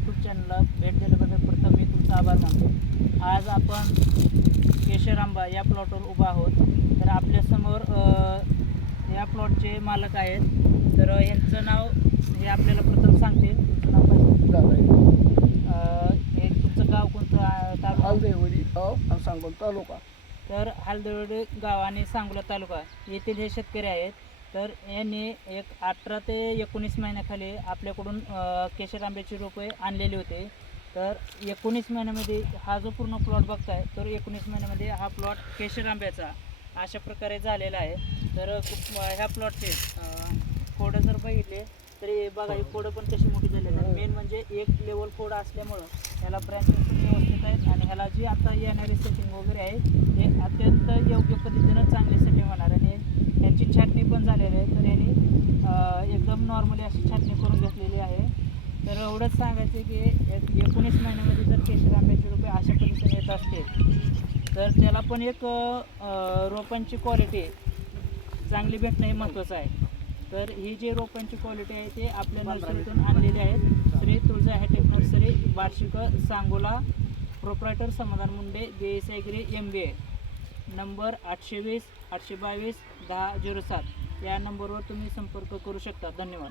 YouTube चॅनलला भेट दिल्याबद्दल प्रथम मी तुमचा आभार मानतो। आज आपण केशर आंबा या प्लॉटवर उभा आहोत। तर आपल्यासमोर या प्लॉटचे मालक आहेत, तर यांचं नाव हे आपल्याला प्रथम सांगतील। तुमचं नाव काय? हे तुमचं गाव कोणतं? तालुका हलदेवडी गाव आणि सांगोला तालुका। तर हलदेवडी गाव आणि सांगोला तालुका येथील हे शेतकरी आहेत। तर यांनी एक 18 ते 19 महिन्याखाली आपल्याकडून केशर आंब्याची रोपे आणलेली होते। तर 19 महिन्यामध्ये हा जो पूर्ण प्लॉट बघताय, तर 19 महिन्यामध्ये हा प्लॉट केशर आंब्याचा अशा प्रकारे झालेला आहे। तर ह्या प्लॉटचे खोडं जर बघितले तरी बघा, ही खोडं पण कशी मोठी झालेली आहे। मेन म्हणजे एक लेवल खोडं असल्यामुळं ह्याला ब्रँचेस पण व्यवस्थित आहेत आणि ह्याला जी आता येणारी सेटिंग वगैरे आहे ते अत्यंत योग्य पद्धतीनं चांगली सेटिंग होणार आणि यांची छाटणी पण झालेली आहे। तर यांनी एकदम नॉर्मली अशी छाटणी करून घेतलेली आहे। तर एवढंच सांगायचं की 19 महिन्यामध्ये जर केशर आंब्याचे रोपे अशा पद्धतीने येत असतील तर त्याला पण एक रोपांची क्वालिटी चांगली भेटणं हे महत्त्वाचं आहे। तर ही जी रोपांची क्वालिटी आहे ते आपल्या नर्सरीतून आणलेली आहे। श्री तुळजा हायटेक नर्सरी, बार्शीक, Sangola. Proprietor Samadhan Munde, BSc agri MBA। Number 820 822 1007 या नंबरवर तुम्ही संपर्क करू शकता। धन्यवाद।